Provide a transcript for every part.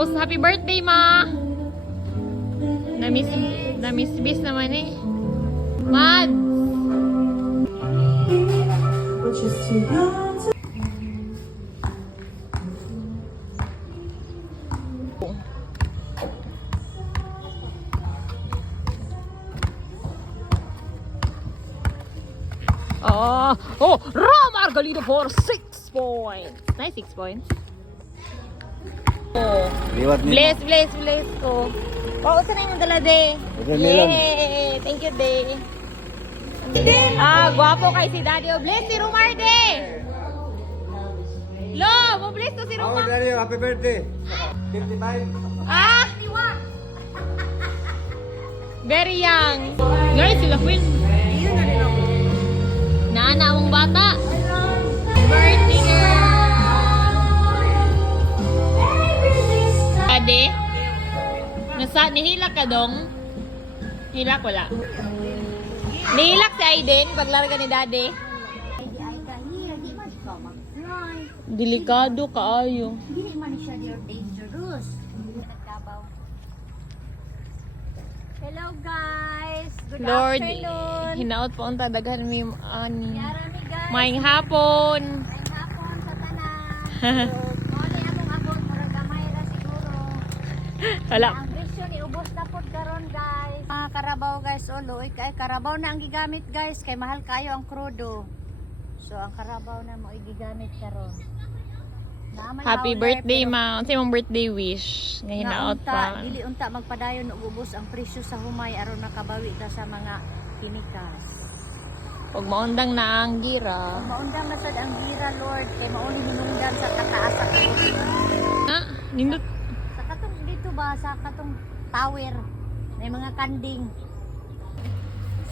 Tapos, happy birthday, ma! Na-miss naman eh. Mads! Oh, Rom Argolino for 6 points. Nice 6 points. Oh. Bless ko. Oh, usa na yung dala, de. Yay! Thank you, de. Guwapo kay si Daddy. Oh, bless si Romar, de. Lo, mo bless to si Romar. Daddy, happy birthday. 55. Very young. Guys, sila Queen. Naana mong bata. Birthday girl. Ade? Nihilak ka dong? Hilak wala. Nihilak si Aiden paglarga ni Daddy. Delikado kaayo. Hindi man siya dangerous. Hello guys. Good Lord, afternoon. hinaot po ang tadaghan mi ani. Yarami guys. Maing hapon. Maayong hapon sa tanan. Mali among abot murag gamay ra siguro. Wala. Ang presyo ni ubos na pod karon guys. Mga karabaw guys, uloy kay karabaw na ang gigamit guys kay mahal kayo ang krudo. So ang karabaw na mo gigamit karon. Happy birthday, ma. Unsa imong birthday wish? Nga hinaot pa. Dili unta magpadayon og ubos ang presyo sa humay aron nakabawi ta sa mga pinikas. Pag maundang na ang gira. Maundang na sad ang gira Lord kay mauni hinungdan sa kataas sa karon. Ha? Nindot. Sa katong dito ba sa katong tower may mga kanding.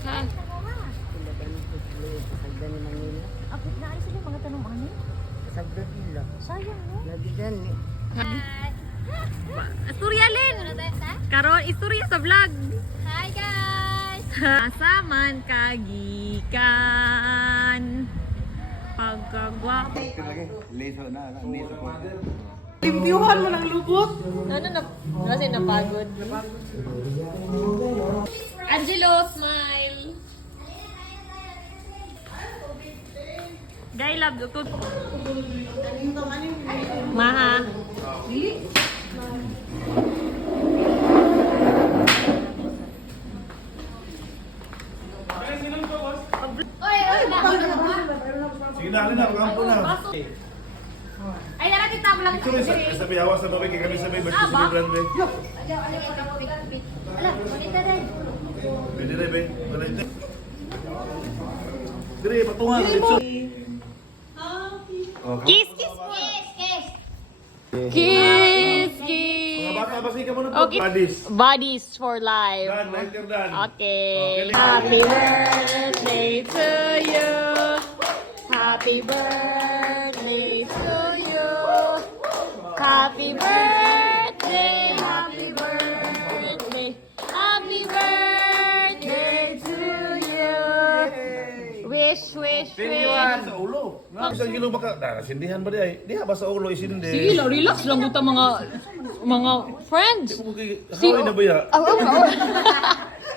Ha? Apit na ay sila mga tanong ani. Sayang no. Istorya Lin. Karon istorya sa vlog. Hi guys. Asaman kagikan. Pagkagwapo. Limpyuhan mo ng lubot. Ano na? Kasi napagod. Angelo, smile. Guy, love to. Maha. Sige na, alin na, kampo na. Ay nara kita mo lang. Sabi hawa sa babay kay kami sabay basta sa brand be. Ala, monita dai. Pwede rin be. Wala ito. Dire patungan dito. Kiss, kiss, Kiss. kiss, Mga kiss. bata basi ka muna po. Okay. Buddies. Bodies for life. Dan, lighter dan. Okay. Happy birthday to you. Happy birthday to you. Happy birthday. Happy birthday. Happy birthday to you. Wish, wish, Tingnan wish. sa ulo. Na isang kilo baka sindihan ba di ay? Di ba sa ulo isindi? Sige lang, relax lang buta mga friends. Haway na ba ya?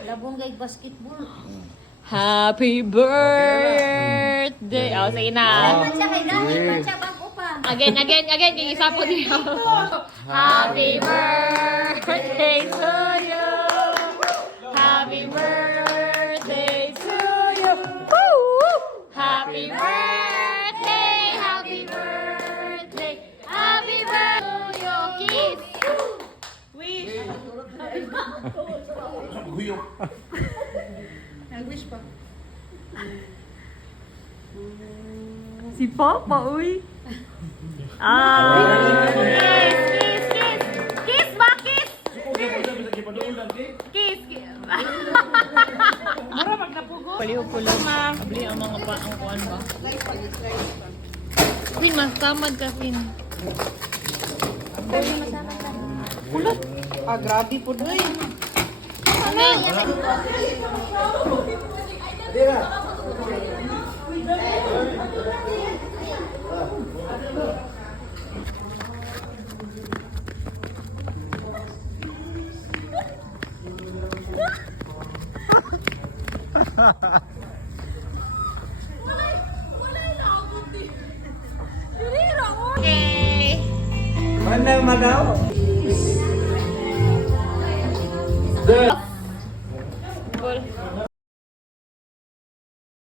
Labong gay basketball. Happy birthday. Oh, sige na. Dapat siya kay Dani, man siya bang upa. Again, kaya isa po niyo. Happy birthday to you. Happy birthday to you. Woo! Happy birthday, happy birthday, happy birthday to you. Kiss. Guyok. Si Papa, uy. Kiss, kiss, kiss. Kiss ba, kiss? Kiss, kiss. Mura pag napugo. Paliho-pulo. Abli ang mga ang kuan ba? Queen, mas tamad ka, Queen. Kulot. Grabe po doy. Okay. Pandang madaw.